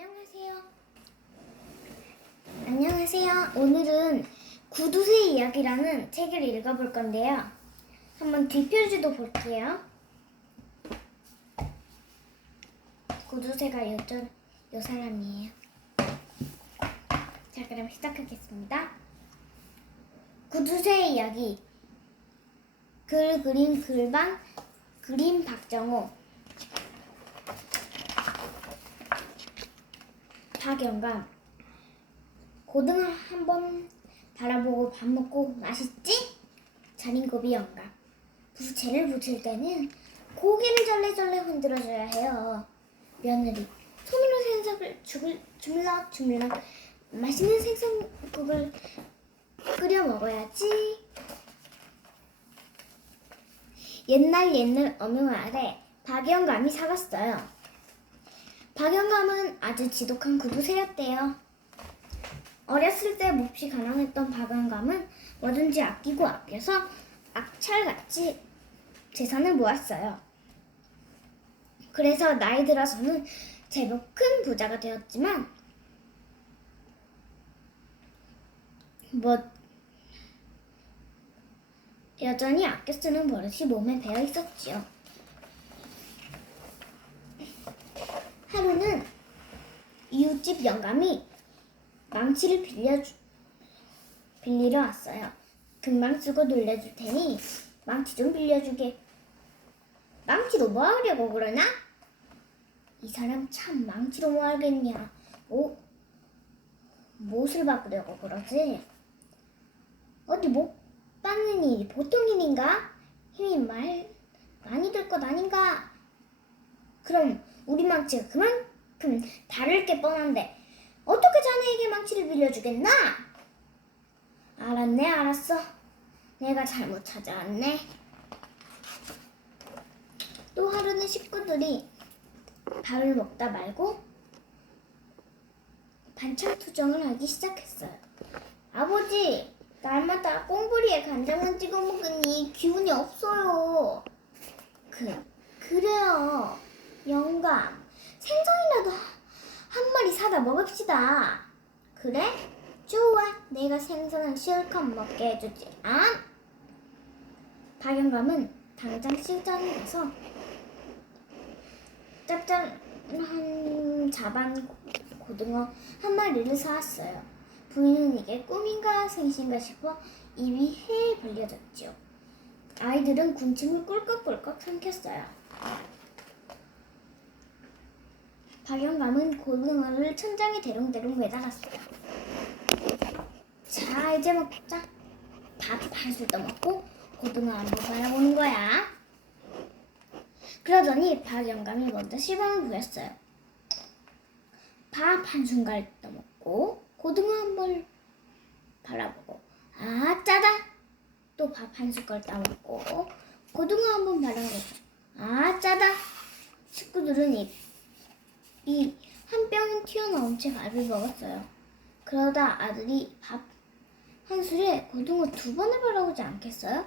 안녕하세요. 안녕하세요. 오늘은 구두쇠 이야기라는 책을 읽어볼 건데요. 한번 뒷표지도 볼게요. 구두쇠가 요전 요 사람이에요. 자, 그럼 시작하겠습니다. 구두쇠 이야기. 글 그림 글방 그림 박정호 박영감 고등어 한 번 바라보고 밥 먹고 맛있지? 자린고비 영감 부채를 붙일 때는 고개를 절레절레 흔들어줘야 해요. 며느리 손으로 생선을 죽을 주물럭 주물럭 맛있는 생선국을 끓여 먹어야지. 옛날 옛날 어느 마을에 박영감이 살았어요 박영감은 아주 지독한 구두쇠였대요. 어렸을 때 몹시 가난했던 박영감은 뭐든지 아끼고 아껴서 악찰같이 재산을 모았어요. 그래서 나이 들어서는 제법 큰 부자가 되었지만 뭐 여전히 아껴 쓰는 버릇이 몸에 배어 있었지요. 하루는 이웃집 영감이 망치를 빌려 빌리러 왔어요. 금방 쓰고 놀려줄 테니 망치 좀 빌려주게. 망치로 뭐 하려고 그러나? 이 사람 참 망치로 뭐 하겠냐? 뭐 못을 바꾸려고 그러지? 어디 못 받는 일이 보통 일인가? 힘이 말 많이 들 것 아닌가? 그럼 우리 망치가 그만큼 다를 게 뻔한데 어떻게 자네에게 망치를 빌려주겠나? 알았네, 알았어. 내가 잘못 찾아왔네. 또 하루는 식구들이 밥을 먹다 말고 반찬 투정을 하기 시작했어요. 아버지, 날마다 꽁부리에 간장만 찍어 먹으니 기운이 없어요. 그, 그래요. 영감, 생선이라도 한 마리 사다 먹읍시다. 그래? 좋아, 내가 생선을 실컷 먹게 해주지. 아? 박영감은 당장 시장에 가서 짭짤한 자반 고등어 한 마리를 사왔어요. 부인은 이게 꿈인가 생신가 싶어 입이 헤 벌려졌지요. 아이들은 군침을 꿀꺽꿀꺽 삼켰어요. 발현감은 고등어를 천장에 대롱대롱 매달았어요. 자, 이제 먹자. 밥 반술 떠먹고 고등어 안보 바라보는 거야. 그러더니 발현감이 먼저 시범을 보였어요. 밥 한순간 떠먹고 고등어 한번 바라보고 아 짜다 또 밥 한 숟갈 따먹고 고등어 한 번 바라보고 아 짜다 식구들은 이 2. 한 뿅이 튀어나온 채 밥을 먹었어요. 그러다 아들이 밥 한 술에 고등어 두 번을 바라보지 않겠어요?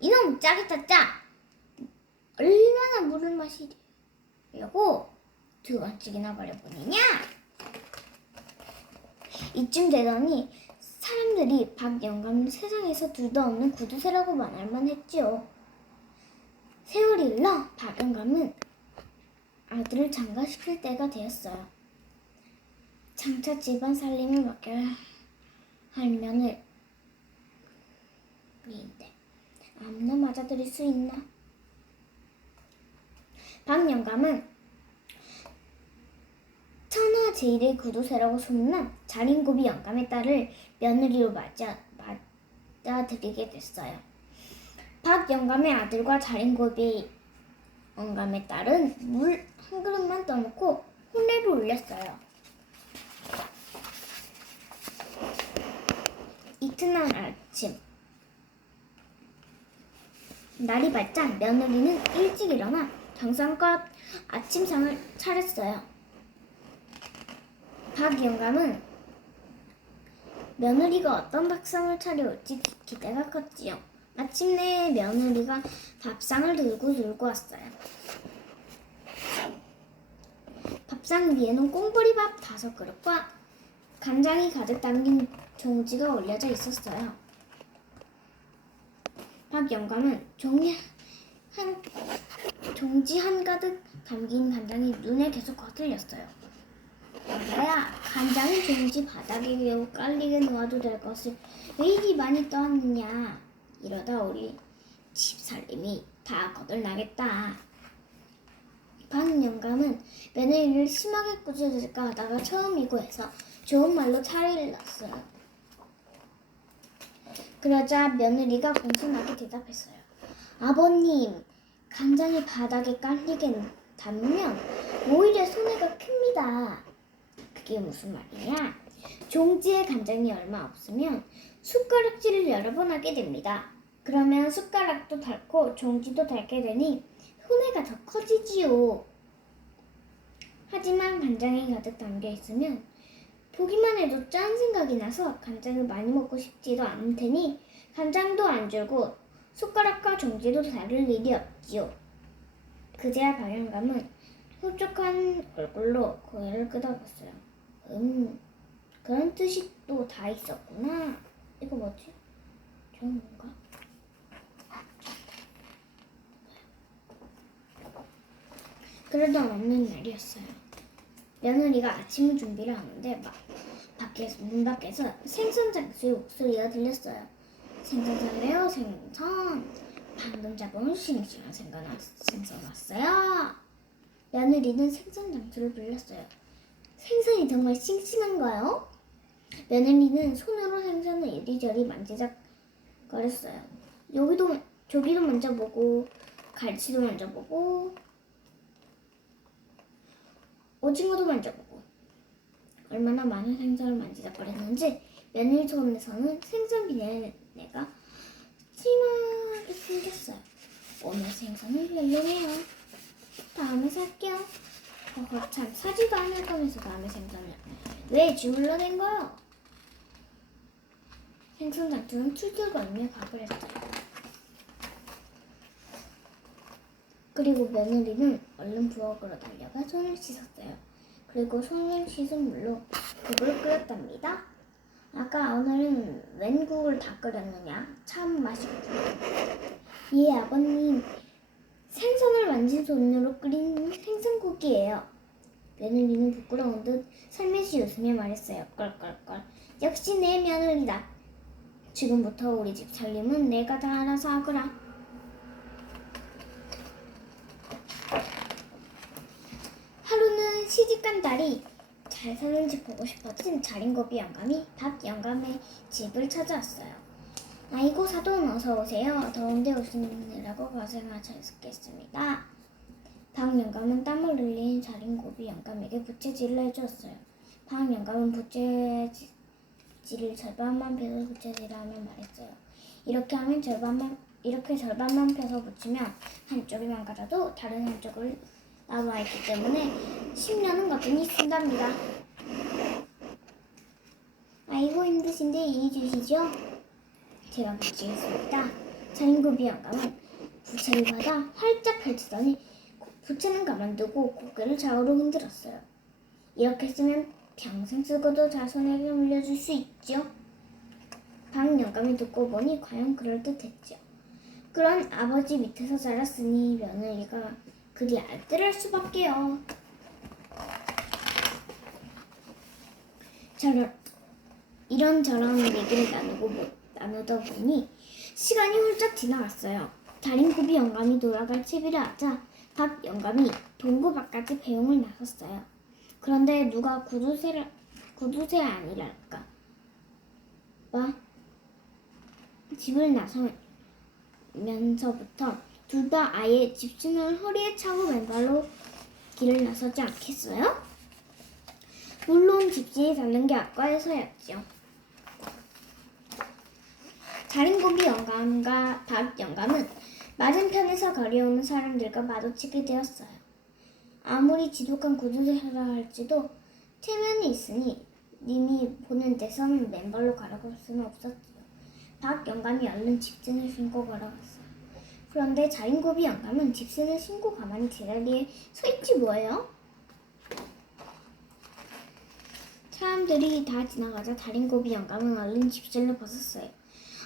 이놈 짜겠다 짜! 얼마나 물을 마시려고 두 번씩이나 버려보내냐? 이쯤 되더니 사람들이 밥 영감을 세상에서 둘도 없는 구두쇠라고 말할만 했지요. 세월이 흘러 박 영감은 아들을 장가시킬 때가 되었어요. 장차 집안 살림을 맡겨야 할 며느리인데 아무나 맞아들일 수 있나? 박영감은 천하 제일의 구두쇠라고 소문난 자린고비 영감의 딸을 며느리로 맞아 맞아들이게 됐어요. 박영감의 아들과 자린고비 영감의 딸은 물 한 그릇만 떠놓고 혼례를 올렸어요. 이튿날 아침 날이 밝자 며느리는 일찍 일어나 정성껏 아침상을 차렸어요. 박 영감은 며느리가 어떤 밥상을 차려올지 기- 기대가 컸지요. 마침내 며느리가 밥상을 들고 들고 왔어요. 밥 밥상 위에는 꽁보리밥 다섯 그릇과 간장이 가득 담긴 종지가 올려져 있었어요. 박 영감은 종이 한 종지 한 가득 담긴 간장이 눈에 계속 거슬렸어요. 여자야, 간장을 종지 바닥에 깔리게 놓아도 될 것을 왜 이리 많이 떠왔느냐? 이러다 우리 집살림이 다 거들나겠다. 박 영감은 며느리를 심하게 꾸짖을까 하다가 처음이고 해서 좋은 말로 차를 놨어요. 그러자 며느리가 공손하게 대답했어요. 아버님, 간장이 바닥에 깔리게 담으면 오히려 손해가 큽니다. 그게 무슨 말이냐? 종지에 간장이 얼마 없으면 숟가락질을 여러 번 하게 됩니다. 그러면 숟가락도 닳고 종지도 닳게 되니 손해가 더 커지지요. 하지만 간장이 가득 담겨 있으면 보기만 해도 짠 생각이 나서 간장을 많이 먹고 싶지도 않을 테니 간장도 안 줄고 숟가락과 종지도 다를 일이 없지요. 그제야 박영감은 흡족한 얼굴로 고개를 끄덕였어요. 음, 그런 뜻이 또 다 있었구나. 이거 뭐지? 저건 뭔가? 그러던 어느 날이었어요. 며느리가 아침 준비를 하는데 막 밖에서 문 밖에서 생선 장수의 목소리가 들렸어요. 생선 사래요 생선. 방금 잡은 싱싱한 생선, 왔- 생선 왔어요. 며느리는 생선 장수를 불렀어요. 생선이 정말 싱싱한가요? 며느리는 손으로 생선을 이리저리 만지작거렸어요. 여기도 저기도 만져보고 갈치도 만져보고 오징어도 만져보고 얼마나 많은 생선을 만지작거렸는지 며느리 손에서는 생선 비린내가 심하게 생겼어요. 오늘 생선은 별로네요. 다음에 살게요. 어허 참 사지도 않을 거면서 다음에 생선을 왜 주물러낸 거요? 생선 장수는 툴툴거리며 밥을 했어요. 그리고 며느리는 얼른 부엌으로 달려가 손을 씻었어요. 그리고 손을 씻은 물로 국을 끓였답니다. 아까 오늘은 웬 국을 다 끓였느냐? 참 맛있군요. 예, 아버님. 생선을 만진 손으로 끓인 생선국이에요. 며느리는 부끄러운 듯 살며시 웃으며 말했어요. 껄껄껄. 역시 내 며느리다. 지금부터 우리 집 살림은 내가 다 알아서 하거라. 하루는 시집간 딸이 잘 사는지 보고 싶어진 자린고비 영감이 박 영감의 집을 찾아왔어요. 아이고 사돈 어서 오세요. 더운데 오시느라고 고생하셨겠습니다. 박 영감은 땀을 흘린 자린고비 영감에게 부채질을 해주었어요. 박 영감은 부채질 을 절반만 펴서 하며 말했어요. 이렇게 하면 절반만 이렇게 절반만 펴서 붙이면 한쪽이 망가져도 다른 한쪽을 남아 있기 때문에 10년은 거뜬히 쓴답니다. 아이고 힘드신데 이리 주시죠. 제가 붙이겠습니다. 자린고비 영감은 부채를 받아 활짝 펼치더니 부채는 가만두고 고개를 좌우로 흔들었어요. 이렇게 쓰면 평생 쓰고도 자손에게 물려줄 수 있죠. 박 영감이 듣고 보니 과연 그럴듯했죠. 그런 아버지 밑에서 자랐으니 며느리가 그리 알뜰할 수밖에요. 저런 이런저런 얘기를 나누고 뭐, 나누다 보니 시간이 훌쩍 지나갔어요. 달인고비 영감이 돌아갈 채비를 하자 박 영감이 동구 밖까지 배웅을 나섰어요. 그런데 누가 구두쇠를 구두쇠 아니랄까 와 집을 나서면서부터 둘 다 아예 집신을 허리에 차고 맨발로 길을 나서지 않겠어요? 물론 집신이 닿는 게 아까워서였죠. 자린고비 영감과 박 영감은 맞은편에서 거리오는 사람들과 마주치게 되었어요. 아무리 지독한 구두쇠라 할지도 체면이 있으니 님이 보는 데서는 맨발로 걸어갈 수는 없었지요. 박 영감이 얼른 집신을 신고 걸어갔어요. 그런데 자린고비 영감은 집신을 신고 가만히 제자리에 서 있지 뭐예요? 사람들이 다 지나가자 다린고비 영감은 얼른 집실로 벗었어요.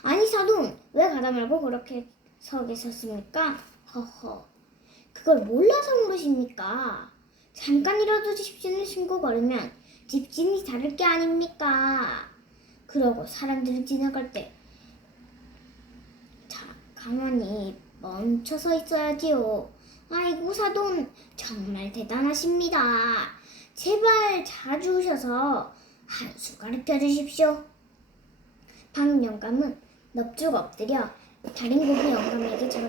아니 사돈 왜 가다 말고 그렇게 서 계셨습니까? 허허 그걸 몰라서 물으십니까? 잠깐이라도 집신을 신고 걸으면 집신이 다를 게 아닙니까? 그러고 사람들이 지나갈 때 자, 가만히 멈춰 서 있어야지요. 아이고 사돈 정말 대단하십니다. 제발 자주 오셔서 한수 가르쳐 주십시오. 박 영감은 넙죽 엎드려 다른 고기 영감에게 전화